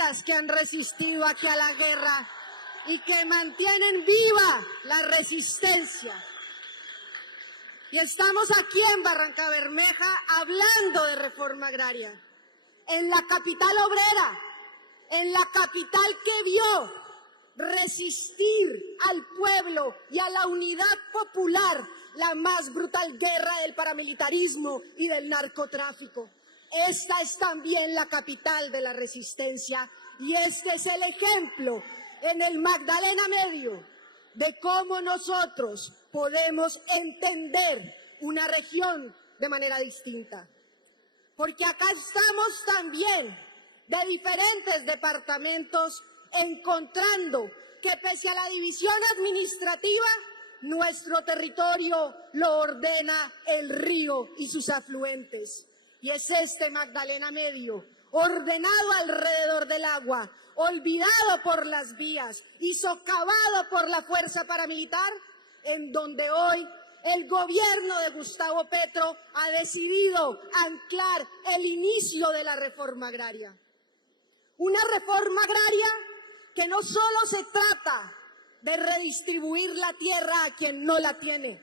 compañeras que han resistido aquí a la guerra y que mantienen viva la resistencia. Y estamos aquí en Barrancabermeja hablando de reforma agraria, en la capital obrera, en la capital que vio resistir al pueblo y a la unidad popular la más brutal guerra del paramilitarismo y del narcotráfico. Esta es también la capital de la resistencia y este es el ejemplo en el Magdalena Medio de cómo nosotros podemos entender una región de manera distinta. Porque acá estamos también de diferentes departamentos encontrando que pese a la división administrativa, nuestro territorio lo ordena el río y sus afluentes. Y es este Magdalena Medio, ordenado alrededor del agua, olvidado por las vías y socavado por la fuerza paramilitar, en donde hoy el gobierno de Gustavo Petro ha decidido anclar el inicio de la reforma agraria. Una reforma agraria que no solo se trata de redistribuir la tierra a quien no la tiene.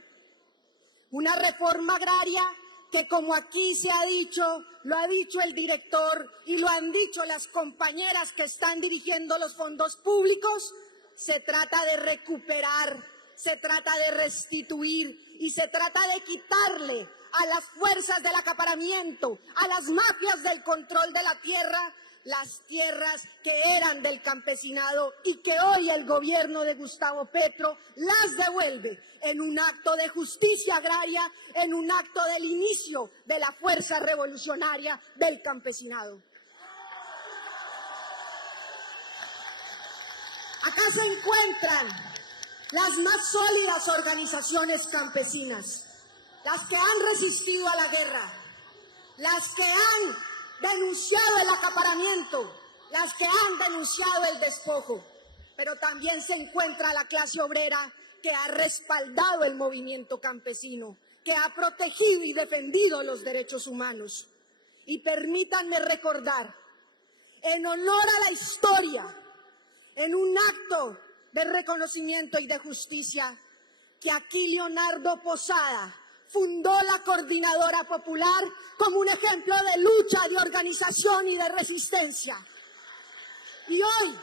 Una reforma agraria que, como aquí se ha dicho, lo ha dicho el director y lo han dicho las compañeras que están dirigiendo los fondos públicos, se trata de recuperar, se trata de restituir y se trata de quitarle a las fuerzas del acaparamiento, a las mafias del control de la tierra, las tierras que eran del campesinado y que hoy el gobierno de Gustavo Petro las devuelve en un acto de justicia agraria, en un acto del inicio de la fuerza revolucionaria del campesinado. Acá se encuentran las más sólidas organizaciones campesinas, las que han resistido a la guerra, las que han denunciado el acaparamiento, las que han denunciado el despojo, pero también se encuentra la clase obrera que ha respaldado el movimiento campesino, que ha protegido y defendido los derechos humanos. Y permítanme recordar, en honor a la historia, en un acto de reconocimiento y de justicia, que aquí Leonardo Posada fundó la Coordinadora Popular como un ejemplo de lucha, de organización y de resistencia. Y hoy,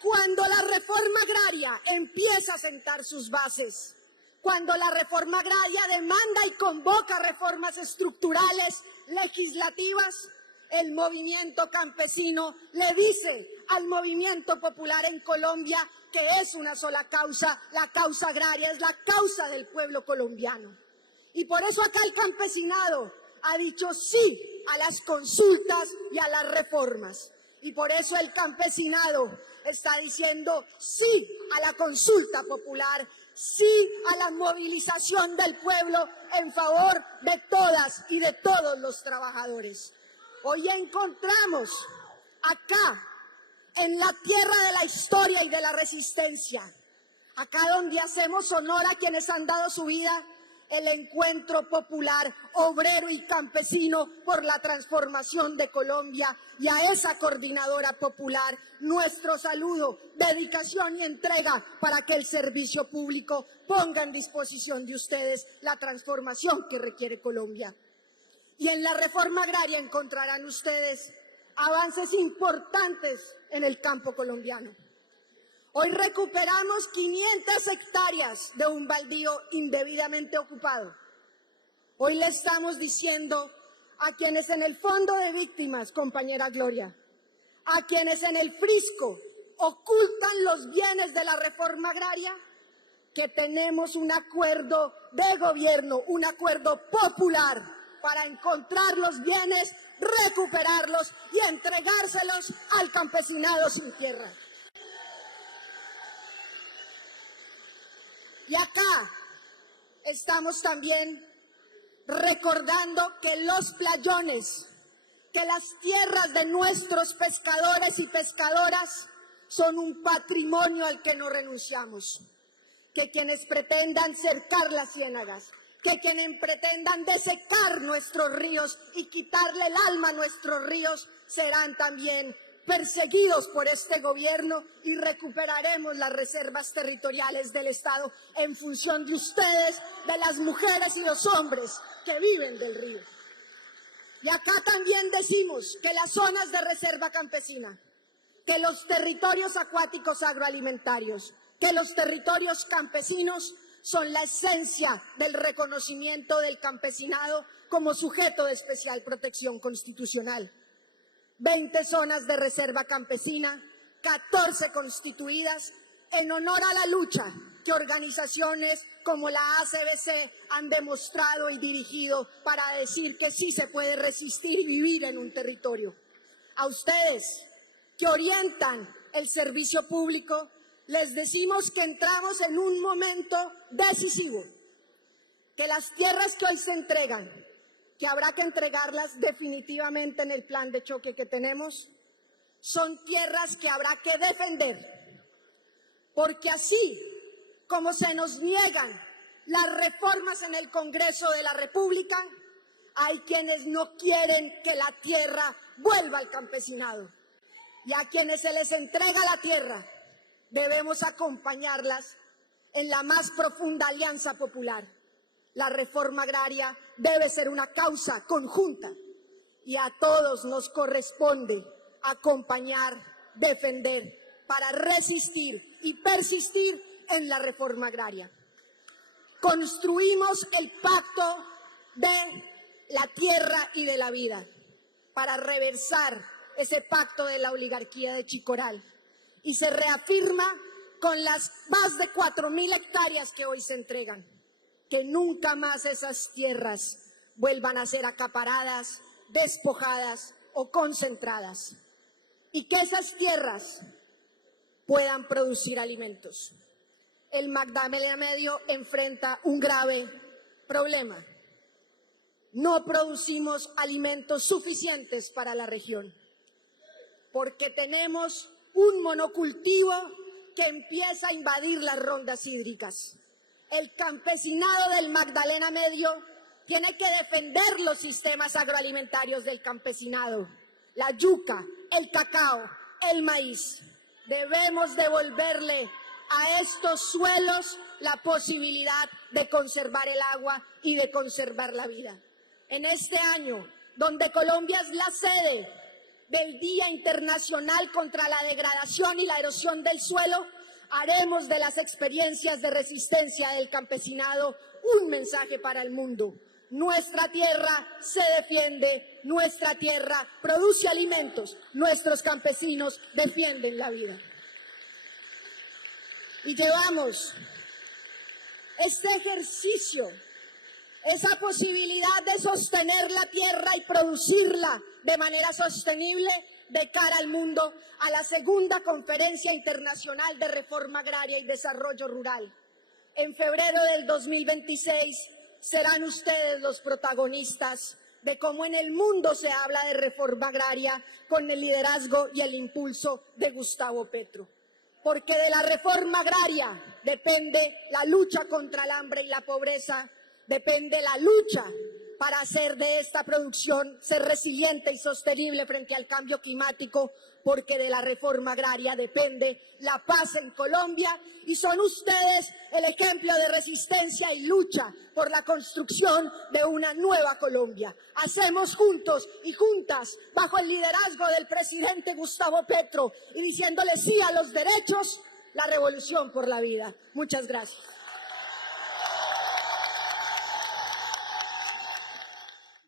cuando la reforma agraria empieza a sentar sus bases, cuando la reforma agraria demanda y convoca reformas estructurales, legislativas, el movimiento campesino le dice al movimiento popular en Colombia que es una sola causa, la causa agraria, es la causa del pueblo colombiano. Y por eso acá el campesinado ha dicho sí a las consultas y a las reformas. Y por eso el campesinado está diciendo sí a la consulta popular, sí a la movilización del pueblo en favor de todas y de todos los trabajadores. Hoy encontramos acá, en la tierra de la historia y de la resistencia, acá donde hacemos honor a quienes han dado su vida, el encuentro popular, obrero y campesino por la transformación de Colombia, y a esa coordinadora popular, nuestro saludo, dedicación y entrega para que el servicio público ponga en disposición de ustedes la transformación que requiere Colombia. Y en la reforma agraria encontrarán ustedes avances importantes en el campo colombiano. Hoy recuperamos 500 hectáreas de un baldío indebidamente ocupado. Hoy le estamos diciendo a quienes en el fondo de víctimas, compañera Gloria, a quienes en el Frisco ocultan los bienes de la reforma agraria, que tenemos un acuerdo de gobierno, un acuerdo popular para encontrar los bienes, recuperarlos y entregárselos al campesinado sin tierra. Y acá estamos también recordando que los playones, que las tierras de nuestros pescadores y pescadoras son un patrimonio al que no renunciamos. Que quienes pretendan cercar las ciénagas, que quienes pretendan desecar nuestros ríos y quitarle el alma a nuestros ríos serán también perseguidos por este gobierno y recuperaremos las reservas territoriales del Estado en función de ustedes, de las mujeres y los hombres que viven del río. Y acá también decimos que las zonas de reserva campesina, que los territorios acuáticos agroalimentarios, que los territorios campesinos son la esencia del reconocimiento del campesinado como sujeto de especial protección constitucional. 20 zonas de reserva campesina, 14 constituidas, en honor a la lucha que organizaciones como la ACBC han demostrado y dirigido para decir que sí se puede resistir y vivir en un territorio. A ustedes que orientan el servicio público, les decimos que entramos en un momento decisivo, que las tierras que hoy se entregan, que habrá que entregarlas definitivamente en el plan de choque que tenemos, son tierras que habrá que defender, porque así como se nos niegan las reformas en el Congreso de la República, hay quienes no quieren que la tierra vuelva al campesinado, y a quienes se les entrega la tierra debemos acompañarlas en la más profunda alianza popular. La reforma agraria debe ser una causa conjunta y a todos nos corresponde acompañar, defender, para resistir y persistir en la reforma agraria. Construimos el pacto de la tierra y de la vida para reversar ese pacto de la oligarquía de Chicoral y se reafirma con las más de 4.000 hectáreas que hoy se entregan, que nunca más esas tierras vuelvan a ser acaparadas, despojadas o concentradas, y que esas tierras puedan producir alimentos. El Magdalena Medio enfrenta un grave problema. No producimos alimentos suficientes para la región, porque tenemos un monocultivo que empieza a invadir las rondas hídricas. El campesinado del Magdalena Medio tiene que defender los sistemas agroalimentarios del campesinado, la yuca, el cacao, el maíz. Debemos devolverle a estos suelos la posibilidad de conservar el agua y de conservar la vida. En este año, donde Colombia es la sede del Día Internacional contra la Degradación y la Erosión del Suelo, haremos de las experiencias de resistencia del campesinado un mensaje para el mundo. Nuestra tierra se defiende, nuestra tierra produce alimentos, nuestros campesinos defienden la vida. Y llevamos este ejercicio, esa posibilidad de sostener la tierra y producirla de manera sostenible de cara al mundo, a la segunda Conferencia Internacional de Reforma Agraria y Desarrollo Rural. En febrero del 2026 serán ustedes los protagonistas de cómo en el mundo se habla de reforma agraria con el liderazgo y el impulso de Gustavo Petro. Porque de la reforma agraria depende la lucha contra el hambre y la pobreza, depende la lucha para hacer de esta producción ser resiliente y sostenible frente al cambio climático, porque de la reforma agraria depende la paz en Colombia y son ustedes el ejemplo de resistencia y lucha por la construcción de una nueva Colombia. Hacemos juntos y juntas, bajo el liderazgo del presidente Gustavo Petro y diciéndole sí a los derechos, la revolución por la vida. Muchas gracias.